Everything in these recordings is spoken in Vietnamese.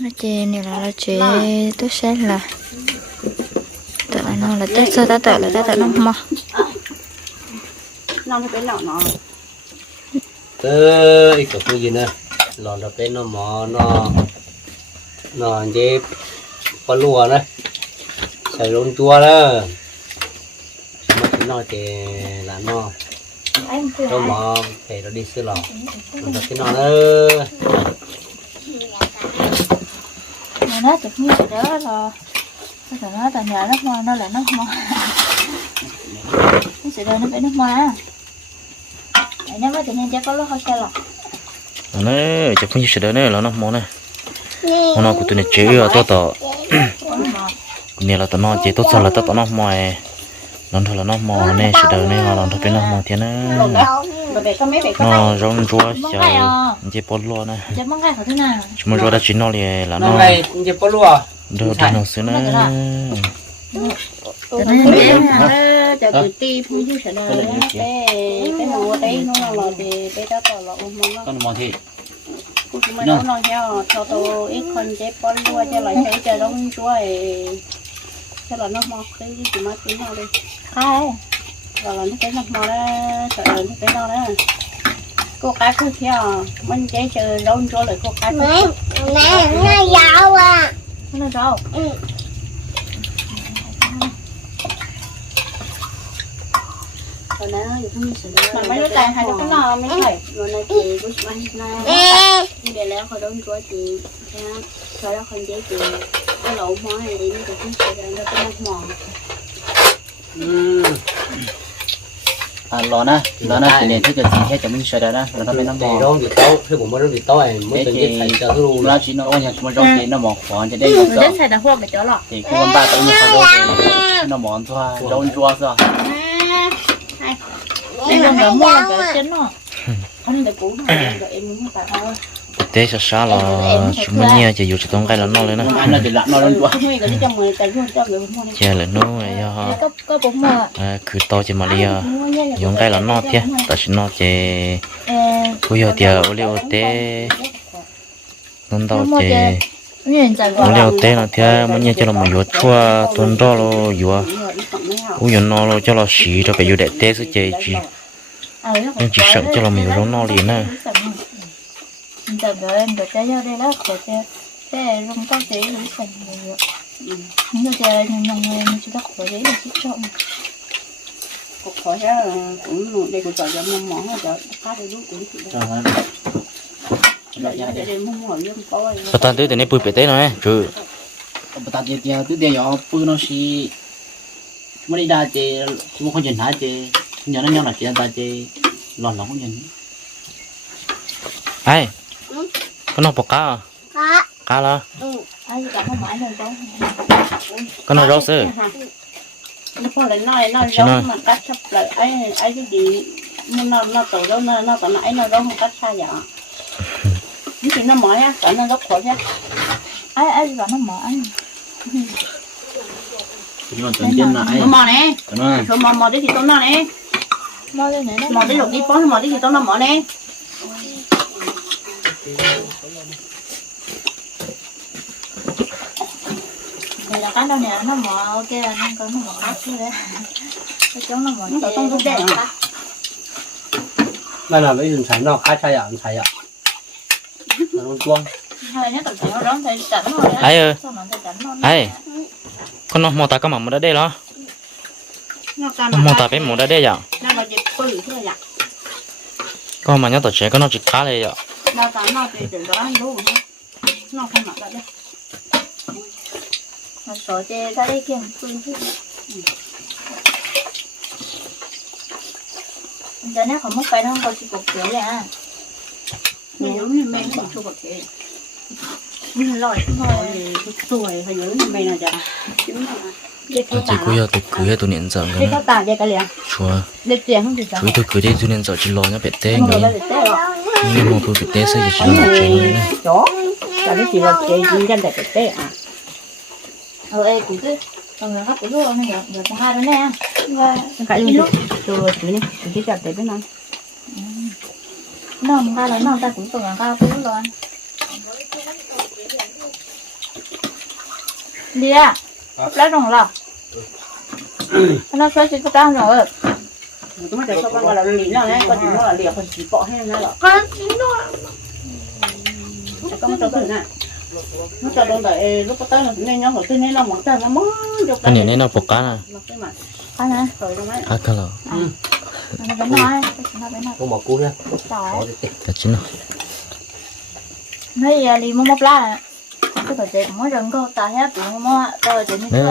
nó chê này là nó chê tôi sẽ là tự nó là tết sơ ta tự là ta tự nó mò nó cái nọ nó tớ ít có cái gì nữa lòn là cái nó mò nó nó dễ có lúa đấy xài lông chua đó mà cái nó thì là nó nó mò thì nó đi xưa lò nó cái nó đó mà nó chụp như vậy đó là nó tự nó tại nhà nó mò nó là nó mò nó sẽ đời nó bị nó mò á Đấy, nó mới tự nhiên chắc có lúc hơi xe lọc nó chụp phong như đó này là nó món này món nó của tụi này chế ở to to nè là tụi nó chế tốt sao là tụi nó mò nó thôi là nó mò này sẽ đời này là nó thôi bên nó mò thiên nó nó rong mong chờ cái chế bớt luôn này cái nào? Chúng mình rồi đã chín nó liền là nó này dễ có lúa đồ đi nó xứ nó tự nhiên bé dễ hả? cho tụi ti phụ như thế nào bé bé nó đấy nó là thì bé đó tao là ôm nó con mò thì. Cũng nó nói theo theo tôi ít con chế con đua cho lại thấy cho đông chúa ấy cho là nó mọc cái gì mà tính nó đi khai rồi là nó cái nó mọc đó sợ nó cái nó đó cô cái cứ theo mình chế chờ đông chúa lại cô cái mẹ mẹ nó dạo à. Nó đâu rồi nó mà mấy đứa tay hai đứa cái nó mấy thầy rồi nó chị nó mẹ. Nhưng để léo khỏi đông chúa chị sau đó không chế chị cái lỗ mỏ này thì nó cũng sẽ ra nó cái nó mỏ. Ừ à lò nè lò nè thì nên thứ cái gì hết cho mình sửa đó nè rồi nó bên nó thì mò rong thì tao thì cũng mới rong thì tao ấy mới để từng chị biết thành cho cái luôn nó chỉ nó ôn nhặt mà rong thì nó mò khoản cho đây người cũng đến sợ xài đằng hôm để cho lọ thì cũng ba tự nhiên phải rong thì nó mò thôi rong chua sao đây là người mua cái chân nó anh để cũ này rồi em muốn tạo thôi thế sao sao là chúng mình nghe chỉ dùng chỉ tông cái là nó lên nó rong đi chè là nó này ha có có bốn mờ à cứ to chỉ mà lia dùng cái là nó thế tại vì nó chỉ bây giờ thì ở liệu té nó đâu chạy ở liệu té là thế mà nghe cho là mình vừa chua tuần đó lo vừa u vừa nó lo cho là xì cho cái vừa để té sẽ chỉ chỉ nhưng chỉ sợ cho là mình vừa nó liền nè giờ rồi em được cái giờ đây là của chơi thế rung tao chế lấy sành nhiều nhưng giờ nhưng nhưng người mình chỉ có của đấy là chỉ chọn cục khỏi ha cũng đây của trời cho mong món rồi cá đây lúc cũng rồi để đây mong mỏi nhưng có và ta tới từ này bùi bể té nói chứ. Bà ta thì từ đây giờ bữa nó xí mà đi ra thì chúng không nhìn hả thì nhớ nó nhau là chị ta thì lò không nhìn. Ai có nó bọc cá à? Cá là mãi rồi đâu có nó rau sơ nó lại nói nó giống mà cắt sắp lại ấy ấy cái gì? Nó nó tổ đâu nó nó còn ấy nó đâu không cắt xa vậy. Những chuyện nó mỏi á cả nó rất khổ chứ ai ai cả nó anh nhưng mà tuần trên là nó mò nè. Nó rồi mò mò đi thì tao nó nè. Mò lên này mò đi lục đi bó mò đi thì tao nó mò nè là cái đâu nè nó ok là nó có nó mở cá chứ đấy. Cái chỗ nó có tông tông đen đây là mấy dùng sánh nó khá chai ạ chai ạ nó luôn chuông ai ơi. Ai con nó mò ta có mà mua đã đây đó mò ta bé mua đã đây là con mà nhớ tổ chế con nó chỉ cá này vậy? Nó cả nó thì từ đó luôn nó không mặc lại đấy mà số chê ta đi kiếm phương chứ giờ nếu không mất cái nó không có chỉ cục kiểu vậy à nó giống như mấy cái chua bạc thế lòi thôi rồi tuổi phải nhớ như mày nào chả chính là để chỉ cứ giờ tôi cứ tôi niệm giờ cái cái có tả vậy cái liền chùa để tiền không thì sao chú tôi cứ đi tôi niệm giờ chỉ lo nhá bể té không nghĩ được để té rồi nhưng mà tôi bể té sẽ chỉ lo chế này chỗ cả cái chỉ là à ờ cũng cứ còn người khác cũng luôn này được được hai đứa nè và cái gì? Lúc rồi chú nhé chú chỉ chặt té bên này. Nó mà hai đứa nó ta cũng còn khác cũng luôn đi à lá rồng là nó sẽ chỉ có trang rồi. Chúng ta cho con gọi là lì nào đấy chúng nó là liệt còn chỉ bỏ hay là con chín rồi con cho thử nè nó cho đông đợi lúc có tới là nên nhau của tôi nên là món tay nó món được cái này nó bột cá nè. Nó cái mặt cái này rồi nó mấy cá là nó nó vẫn nói không bỏ nhá trời cá chín rồi nói giờ đi mua mốc lá này cái thời gian mới rừng cô ta hết bị mua tôi chỉ như nè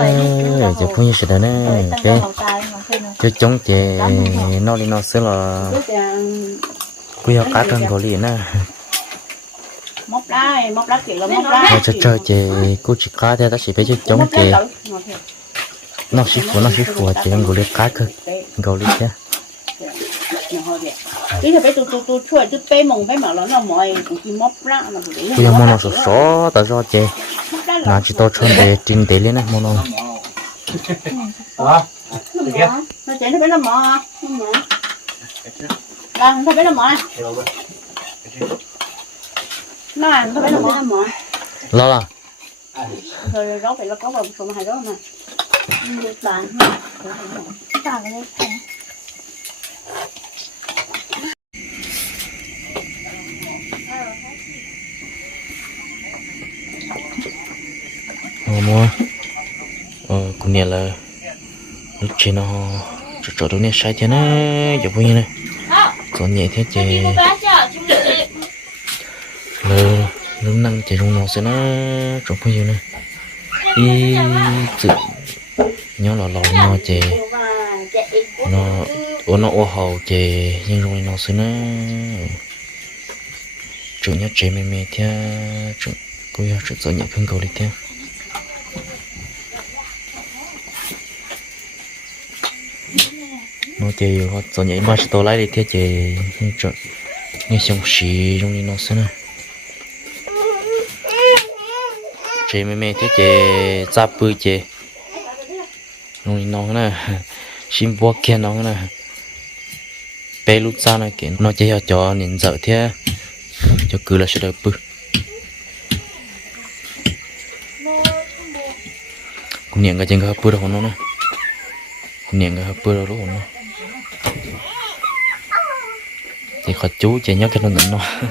vậy giờ phun như thế nè cái cái cái chống chè nó đi nó sẽ là cái quy hoạch cá cân của liền nè móc đai móc đá kiểu là móc đá. Nó cho chơi chè cô chỉ cá thế ta chỉ phải chơi chống chè nó chỉ phụ nó chỉ phụ chè của liền cá cơ. Của liền chứ. Ý là phải tụ tụ tụ chuột chứ bê mông bê mà nó là mọi cũng chỉ móc ra là cũng để bây giờ mua nó số số ta cho đá nó chỉ to chân để trên để lên nè mua nó. Đó nó chạy nó phải làm mò nó mò nó phải làm mò này nó là nó phải làm mò làm mò lo là rồi đó phải là có vào số hai đó mà được bạn. Ta cái ờ mua. Ờ cũng nhà là lúc trên nó chỗ chỗ đó nè sai thế nè giờ vui nè có nhẹ thế chè lơ lúc năng chạy trong nó sẽ nó trong bao nhiêu nè đi tự nhớ là lò nó chè. Nó ô nó ô hầu chè, nhưng rồi nó sẽ nó chủ nhớ chè mềm mềm theo chủ cô yêu chủ sợ nhẹ hơn cầu đi theo nó chè họ sợ nhẹ mà tôi lấy đi theo chè, nhưng chủ nghe xong xì trong đi nó sẽ nào chế mẹ mẹ thế chế giáp bự chế nông nông nè xin bố kia nông nè. Bé lúc xa này kiện nó chế cho nhìn dở thế. Cho cứ là sẽ được bự. Cũng nhận cái chân cái bự đâu nó nè. Cũng nhận cái bự đâu luôn nó. Thì khó chú chế nhớ cái nó nó.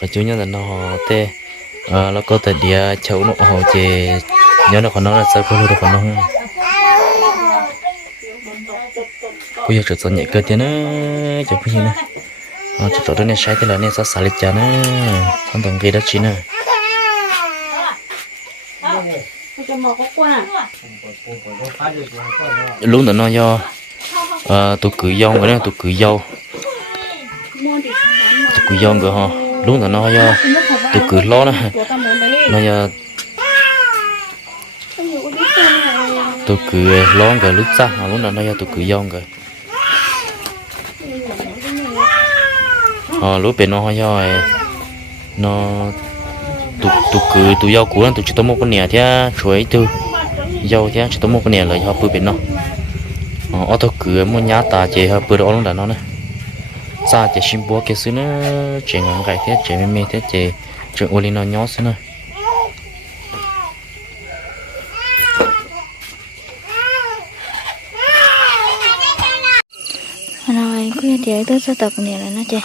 Khó chú nhớ là nó tê. Ờ, à nó có thể đi ờ, cháu nó hồ chỉ nhớ là còn nó là sao có được còn nó bây giờ trở thành nhẹ cơ thế nữa. Chụp cái gì nữa. Ờ chụp chỗ đó này sai thế là nên sao xả lịch chả nữa thằng đồng kia đó chín nữa lúc đó nó do ờ tụi cười dâu cái đó tụi cười dâu. Tụi cười dâu cái ha lúc đó nó do tụi cứ lo nè nó giờ tôi cứ lo cái lúc xa lúc nào nó giờ tôi cứ dọn cái ờ lúc bên nó do nó tụ tụ cứ tụ dâu cũ tụ chỉ tôm một con nè thế, chuối tư. Dâu thế chỉ tôm một con nè là họ bự bên nó. Ờ ở thôi cứ mua nhá ta chỉ họ bự đó luôn đã nó này xa chỉ xin bố cái xứ nó chỉ ngang cái thế chỉ mê mê thế chỉ chỉ ô nó nhỏ xíu nữa rồi cứ thế, tôi sẽ tập này là nó chơi.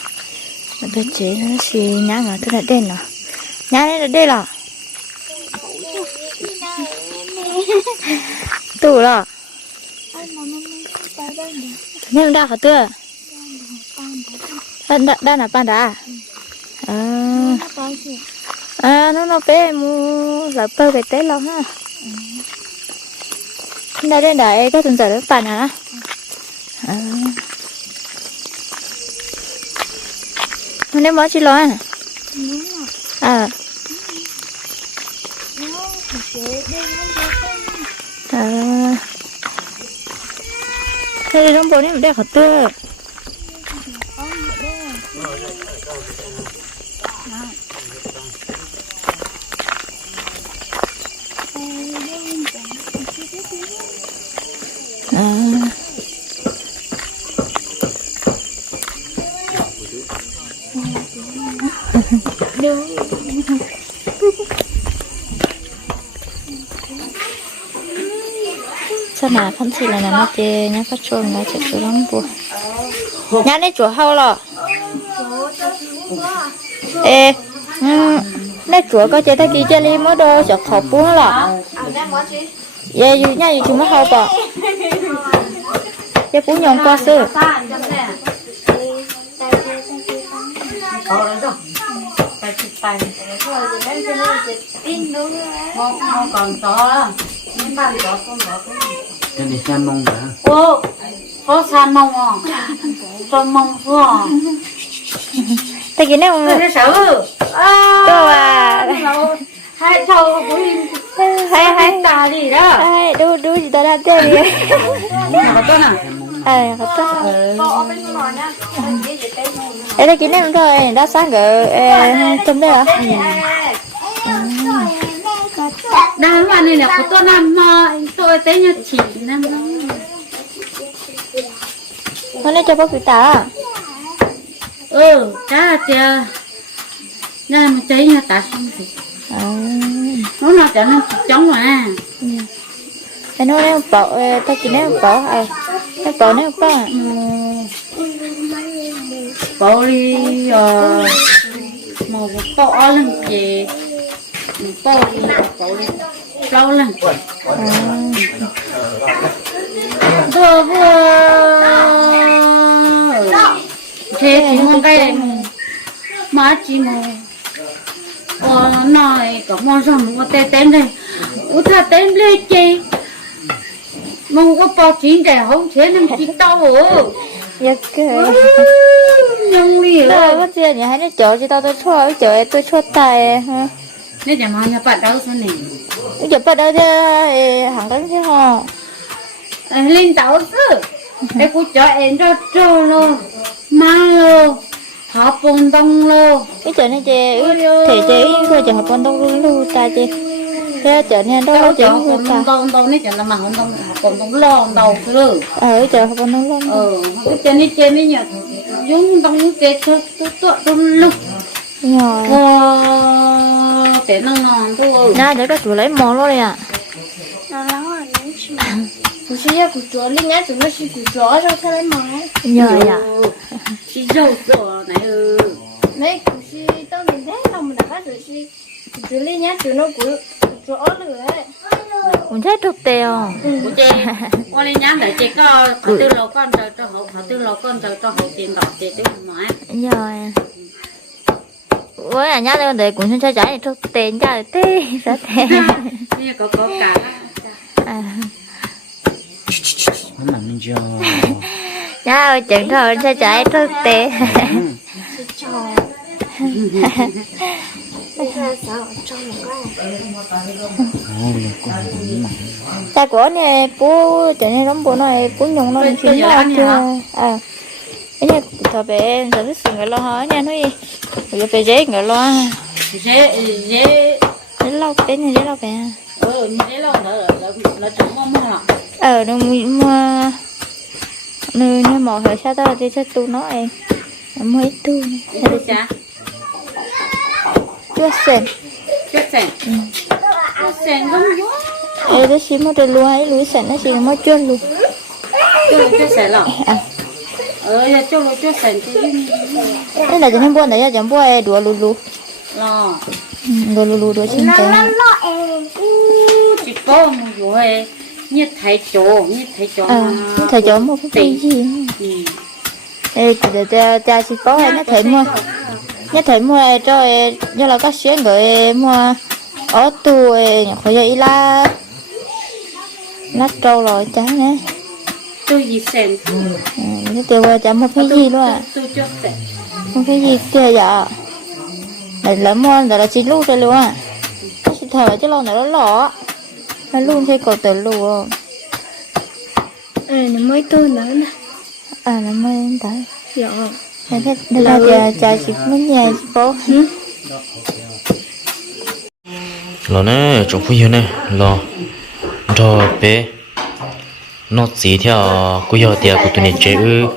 tôi chế nó xì nhá mà tôi đã đen nó nhá đấy là đây à? là tủ rồi. Nhưng đã hả tưa à? đang đang là pan đá. À? À à nó nó bé mu là bơ về té lòng ha đây đây đấy cái tuần giờ nó pan hả à Hôm nay mới chỉ lo à? À. À. Thế thì trong bộ này mình đẹp hả tư? À sao mà không chỉ là nó chê nhá phát chuông nó chạy chỗ lắm buồn nhá này chỗ hao lọ ê ừ, này chỗ có chơi ta kia chơi li mới đôi chỗ khẩu buồn lọ ye yu nhá dù chúng nó hao bọ ye bún nhông qua sư Ngon còn to. cái này xem mong đã Ô, có san mông à? San mông quá. ta kia này mà Cái sợ. À. Đâu à? lâu. Hai thâu hay hay ta gì đó. hay đu đu gì ta đang chơi đi à? à có tốt Ê, đây kia này thôi, đã sáng gỡ trong đây à? Đang mà này là của tôi năm mà tôi tới nhà chỉ năm. Hôm nay cho bác bị tả Ừ, cha tia. Nhà mà cháy nhà ta xong thì. à? Nó nào cho nó chống mà. Cái nó này bỏ, ta chỉ này bỏ, à, cái bỏ này bỏ à? Bỏ đi ờ một bỏ lên gì. Bỏ đi bỏ đi. Lâu lên. Vừa vừa. Thế thì không cái má chị mà ờ nói có món xong có tên tên này, ủa thà tên lên chị mà có bao chín để không thế nên chị tao ở Dạ kìa nhung đi Tao có tiền nhà hay nó chỗ cho tao tôi chua, chỗ tôi chua tài ha nên chẳng mà nhà bạn đâu thế này? Bây giờ bắt đầu thì hàng đánh thế hả? lên tàu sư để cô cho em cho trâu lô má lô họ bông đông lô Cái chỗ này chị, thì chị thôi chẳng còn đâu lưu ta chị. Thế này đâu đâu chỗ cho lưu con ta? đông đông này chẳng là mà con đông con đông lo đầu sư Ờ, chỗ không còn đâu lưu ờ cái trên đi trên đi nhở dùng đông cái cho tôi tôi tôi lúc. Rồi. Wow để nó ngon chú ơi nè để các chú lấy mò luôn đây ạ. Nó lắng rồi à, chú sẽ chú chó lên ngay chú nó sẽ chú chó cho thế lấy mò ấy. Nhờ ạ chị à? dâu chó này ừ. Mấy chú sẽ tao mình thấy không là các chú sẽ chú lên ngay chú nó cũng chó nữa ấy. Cũng thấy trục tèo cũng chê con lên nhắn để chê có có tư lô con rồi cho hậu có tư lô con rồi cho hậu tiền đỏ chê chứ mà rồi với à nhá tôi để cũng không cho trái thực tế ra thế ra thế như có có cả à nó làm nên chưa nhá ơi chẳng thôi cho trái thực tế 那个小找哪个？ Ồ, là con cũng nặng tại của này bố cho nên đóng bố này bố nhung nó chuyến lo chưa à này thọ bé thọ biết người lo hả nha nói giờ bé dễ người lo dễ dễ. Dễ lo bé này dễ lo bé. Ừ như thế là nó nó nó chúng mong mà ờ nó mua nơi nơi mỏ hơi sao tao thì sẽ tu nó em mới tu này chưa xem chết sen chết sen không vô Ê, đó xí mà tôi luôn ấy lúa sẵn nó xí mà chuyên luôn cho nó chết sen lọ. À ờ giờ cho nó chết sen chứ đây là cho nên buồn đấy chẳng buồn đùa lù lù. Lọ đùa lù lù đùa lo em. chỉ có một vụ hay như thấy chỗ như thấy chỗ ờ thầy chỗ một cái gì? Ừ. Ê, cha cha cha chỉ có hay nó thấy mua? nó thấy mua cho cho là các xuyên người mua ở tu khỏi vậy là nát trâu rồi chả nè tôi gì Ừ, nó tiêu qua chả một cái gì luôn à. tôi cho sen một cái gì kia dạ này là mua là chỉ lúc rồi luôn à. Nó chỉ thở chứ lo nó lỏ. Nó luôn thấy cầu tử luôn Ừ, nó mới tôi nữa nè. à nó mới tới. Dạ. Thế thế đây là cha cha chỉ muốn nhà chỉ bố lo nè phụ huynh nè. Lo. Cho bé nó chỉ theo cô giờ tiệt của tụi này chơi ư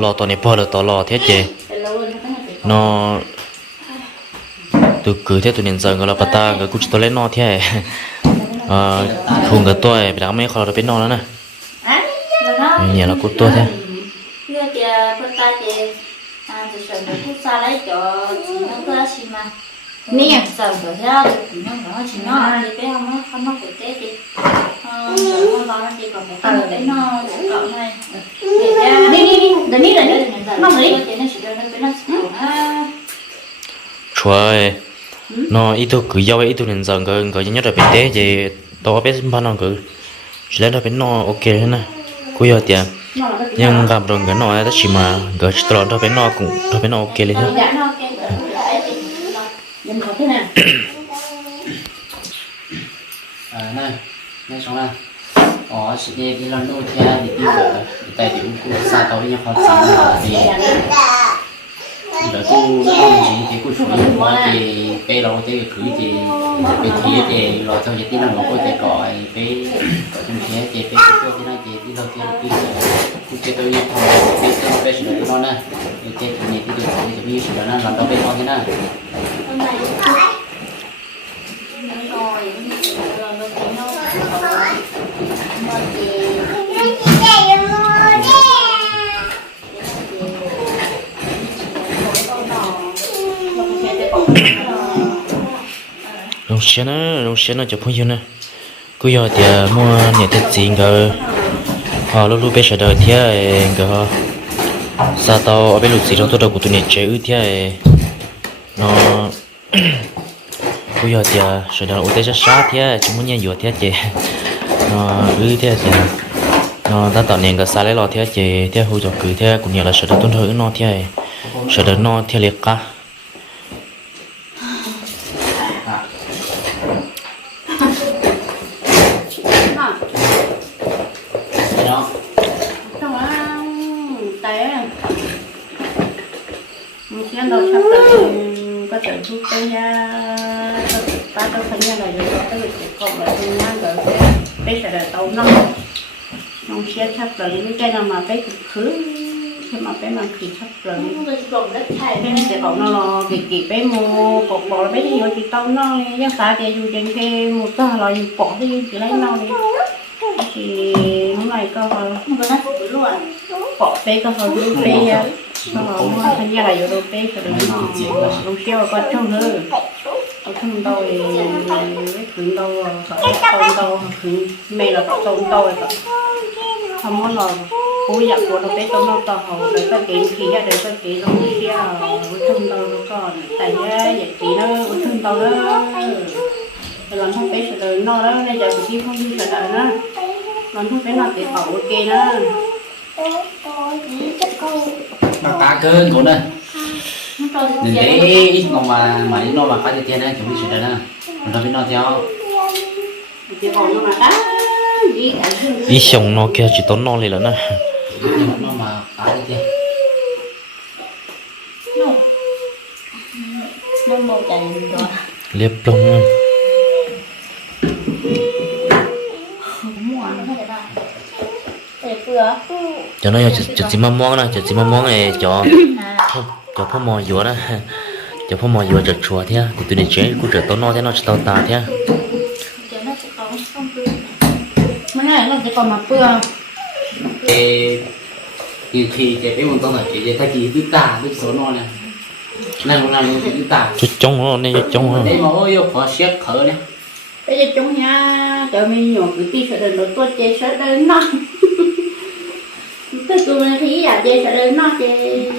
lo tụi này bỏ 了 tao lo thế chơi nó từ cứ thế tụi này giờ người là bắt ta cái cũng chỉ tao lấy nó thế ờ thùng cái tôi bị đá mấy khó được bên nó nữa nè á rồi nó nhiều là cút tôi thế Đưa kìa, con ta chị à, từ sớm đến phút xa lấy cho chị nó cứ xì mà nè sớm rồi ra được thì nó nó chỉ nó thì bé không nó không nó phải té chị ờ rồi nó lo chị còn phải không để nó cậu này để đi đi đi. đợi đi đợi đi. nó nghĩ chị nó chỉ đưa nó nó nó nó ít tôi cứ giao ít tôi nên rằng cái cái nhất là bên tế gì to bé xin nó cứ chỉ lấy nó bên nó ok thế nè. Cú giờ tiền nhưng gặp rồi cái nó chỉ mà cái chỉ đó bên nó cũng đó bên nó ok lên thế Nhìn khó thế nào? À này này xong là có sự đi lần đầu tiên thì đi rồi tại điểm của xa tối nhà họ sáng là thì rồi tu nó không chỉ thì cũng chủ yếu mà thì bây lâu thì cứ thì bây thì thì rồi thôi thì nó nó có thể gọi bây gọi trong thế thì bây cái thì nó thì đi lâu thì cứ cứ cái tôi nhập thôi bây giờ bây giờ nó nè cái thì này thì được thì bây giờ nó làm đâu bây giờ thế nào hôm nay nó xe nó lúc xe nó chụp phong nè. Cứ giờ thì à, mua nhà thiết gì cái họ lúc lúc bây giờ đợi thì à, cái họ sao tao ở bên lục gì trong tôi đâu của tụi này chơi ư thế à. nó cứ giờ thì sẽ đợi ở đây sẽ sát thì chúng muốn nhà vừa thì chị nó ư thì thì nó đã tạo nên cái sao lấy lo thì chị thì hỗ trợ cứ thì cũng như là sẽ đợi tuân thủ nó thì sẽ đợi nó thì liệt cả cái đó Xong á Té Mình sẽ đâu sắp tới Có thể thuốc tới nha Ta đâu phải nha là được Tới được còn là tôi nha rồi Bé sẽ là tàu năm Ông sẽ sắp tới những cái nào mà bé cực khứ Khi mà bé mà kỳ sắp tới bé nó sẽ bảo nó là kỳ kỳ bé mua cột bộ bé đi vô thì tao nó đi giá xã thì dù trên kia một tờ là dù bỏ đi chỉ lấy nó đi. Thì lúc này có không có nó luôn bỏ bé có hồi lúc bé có hồi mua thành ra là dù đồ bé phải được nó lúc xưa có trâu nữa. Ở đâu thì cái khử đâu tông đâu khử mẹ là có tông đâu rồi không muốn là bố dặn của nó bé tông đâu tao hồ để cái kiện khi ra để cái kiện nó kia với thương tao nó còn tại ra vậy chị nó với thương tao đó lần không bé sợ nó đó nên giờ chị không đi sợ đời nó lần không bé nó để bảo ok đó bà cá cơn của nó nên thế ít ngon mà mà nó mà phát tiền này chuẩn bị chuyện đó nè rồi nó biết nó theo thì còn nó mà đó ý xong nó kia chỉ tốn nó lên là nè liệp lông để vừa cho nó cho cho chỉ mắm món nè cho chỉ mắm món này cho cho phong mò dừa đó. Cho phong mò dừa cho chùa thế thì tụi này chế cũng trở tốn nó thế nó chỉ tao ta thế này nó sẽ còn mà bưa thì thì khi cái bé muốn tao nói chuyện cái gì cứ tả cứ số nó này. Này một nào cứ tả chút trống nó nên chút trống nó đấy mà ôi yêu khó xét khở này. Bây giờ chúng nha? Cho mình nhỏ cứ tí sợ đời nó tốt chế sợ đời nó. Cái tụi mình thấy giả chế sợ đời nó chế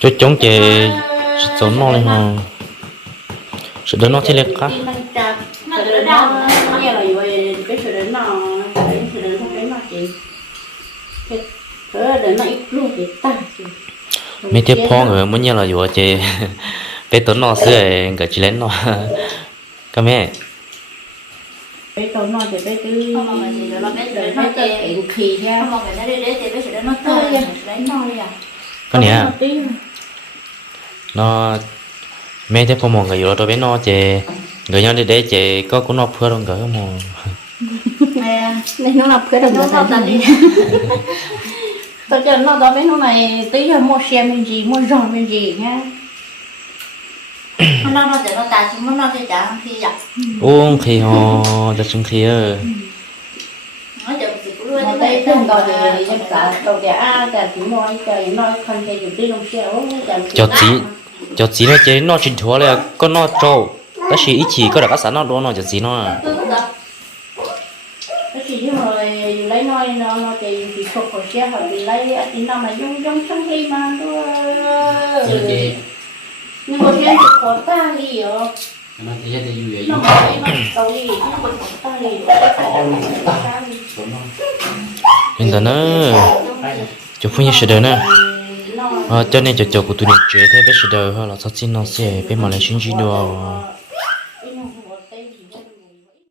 chút trống chè số nó lên mà sự đó nó thế liệt cả sợ đời nó nghe là vậy cái sợ đời nó cái sợ đời không cái nó chế cái sợ đời nó ít luôn thì ta chế mấy tiếp phong rồi muốn như là dừa chè bé tốn nó xưa cái chỉ lên nó cái mẹ. Bé tôi nói thì bé cứ không gì rồi nó nó nó không nó nó nó này nó mấy tiếp phong mòn cái dừa đó bé nó chè người nhau đi để chè có cũng nó phơi đâu cái mà nè. Nên nó làm cái đồng nó tôi cho nó đó bên nó này tí giờ mua xe mình gì mua giò mình gì nha. Nó nó để nó tài chúng nó sẽ trả khi giặt ô khi họ đã chung khi ơ. Nó luôn mà đây vậy không cầu thì dân cả cầu thì a cả chỉ nói trời nói không thể dùng đi đồng xéo cho chỉ cho chỉ nó chơi nó chuyện thua là có nó trâu. Cái gì ít chỉ có đã có sẵn nó đó nó cho chỉ nó à cái gì chứ mà lấy nói nó nó thì thì thuộc của xe họ thì lấy thì nó mà dùng dùng trong khi mà cho chị nhưng mà cái thì của ta đi ở. Nó thì sẽ đi về nó mà nó cầu đi nó của ta đi hiện tại nó cho phương như sẽ đời nè. À cho nên cho cho của tụi này chơi thế đời hay là sao xin nó sẽ biết mà lại xin chỉ đồ